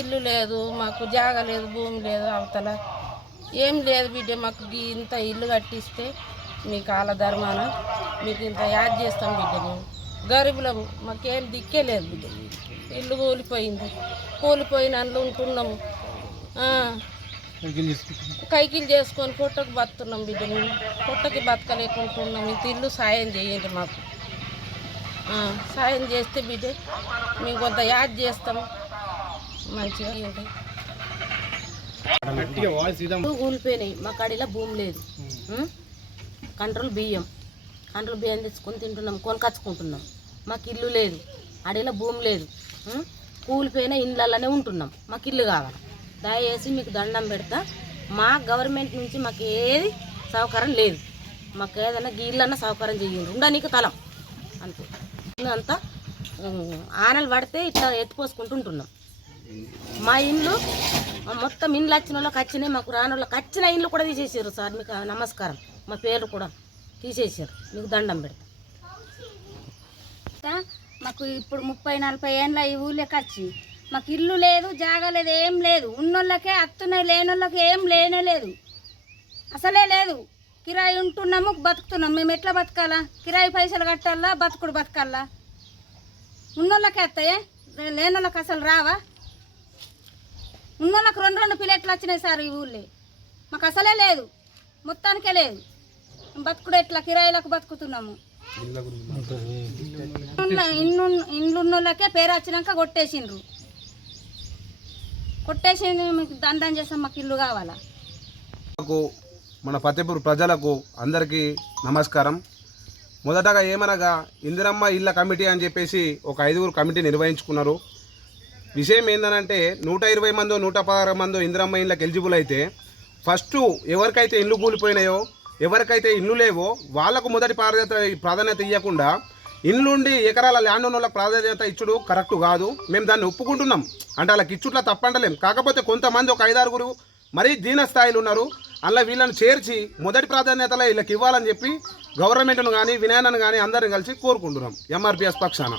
ఇల్లు లేదు మాకు జాగ లేదు భూమి లేదు అవతల. ఏం లేదు బిడ్డ మాకు ఇంత ఇల్లు కట్టిస్తే మీ కాల ధర్మాన మీకు ఇంత యాడ్ చేస్తాం బిడ్డ మేము. గరీబులము మాకేం దిక్కే లేదు బిడ్డ. ఇల్లు కూలిపోయింది. కూలిపోయిన అందులో ఉంటున్నాము కైకిలు చేసుకొని పొట్టకు బతున్నాం బిడ్డ మేము. పొట్టకి బతకలేకుంటున్నాం. ఇంత ఇల్లు సాయం చేయండి మాకు. సాయం చేస్తే బిడ్డ మేము కొంత యాడ్ చేస్తాం. మంచిగా ఉంటాయి. కూలిపోయినాయి మా కాడిలో భూమి లేదు. ఉం? కంట్రోల్ బియ్యం. కంట్రోల్ బియ్యం తెచ్చుకొని తింటున్నాం. కొనకచ్చుకుంటున్నాం. మాకు ఇల్లు లేదు. అడిలో భూమి లేదు. ఉం? కూలిపోయిన ఇళ్ళల్లోనే ఉంటున్నాం. మాకు ఇల్లు కావాలి. దయచేసి మీకు దండం పెడతా. మా గవర్నమెంట్ నుంచి మాకు ఏది సౌకర్యం లేదు. మాకు ఏదైనా గీళ్ళన్నా సౌకర్యం చేయండి ఉండనీకి తలం. అంతే. అంతా ఆనలు పడితే ఇట్లా ఎత్తుపోసుకుంటూ ఉంటున్నాం. మా ఇండ్లు మొత్తం ఇండ్లు వచ్చిన వాళ్ళకి వచ్చినాయి మాకు రాని వాళ్ళకి వచ్చిన ఇండ్లు కూడా తీసేసారు సార్ మీకు నమస్కారం. మా పేర్లు కూడా తీసేసారు మీకు దండం పెడతా. మాకు ఇప్పుడు ముప్పై నలభై ఏళ్ళ ఈ ఊళ్ళకి వచ్చి మాకు ఇల్లు లేదు జాగా లేదు ఏం లేదు. ఉన్నోళ్ళకే అత్తున్నాయి లేనోళ్ళకి ఏం లేనే లేదు. అసలే లేదు. కిరాయి ఉంటున్నాము బతుకుతున్నాం. మేము ఎట్లా బతకాలా? కిరాయి పైసలు కట్టాలా బతుకుడు బతకాలా? ఉన్నోళ్ళకే వస్తాయే లేనోళ్ళకి అసలు రావా? ఉన్నోళ్ళకి రెండు రెండు పిల్లెట్లు వచ్చినాయి సార్ ఈ ఊళ్ళో. మాకు అసలే లేదు. మొత్తానికే లేదు. బతుకుడు ఎట్లా? కిరాయిలకు బతుకుతున్నాము. ఇండ్లు ఉన్నోళ్ళకే పేరు వచ్చినాక కొట్టేసిండ్రు. కొట్టేసి మీకు దండం చేస్తాం మాకు ఇల్లు కావాలా? నాకు మన ఫతేపూర్ ప్రజలకు అందరికీ నమస్కారం. మొదటగా ఏమనగా ఇందిరమ్మ ఇళ్ళ కమిటీ అని చెప్పేసి ఒక ఐదుగురు కమిటీ నిర్వహించుకున్నారు. విషయం ఏంటంటే నూట ఇరవై మందో నూట పదహారు మందో ఇందిరమ్మ ఇళ్ళకి ఎలిజిబుల్ అయితే ఫస్ట్ ఎవరికైతే ఇల్లు కూలిపోయినాయో ఎవరికైతే ఇల్లు లేవో వాళ్ళకు మొదటి ప్రాధాన్యత ప్రాధాన్యత ఇవ్వకుండా ఇల్లుండి ఎకరాల ల్యాండ్ ఉన్న వాళ్ళకి ప్రాధాన్యత ఇచ్చుడు కరెక్ట్ కాదు. మేము దాన్ని ఒప్పుకుంటున్నాం. అంటే వాళ్ళకి ఇచ్చుట్లా తప్పంటలేం. కాకపోతే కొంతమంది ఒక ఐదారుగురు మరీ దీన స్థాయిలు ఉన్నారు. అలా వీళ్ళని చేర్చి మొదటి ప్రాధాన్యతలో వీళ్ళకి ఇవ్వాలని చెప్పి గవర్నమెంట్ను కానీ వినయాన్ని కానీ అందరం కలిసి కోరుకుంటున్నాం. ఎంఆర్పిఎస్ పక్షాన.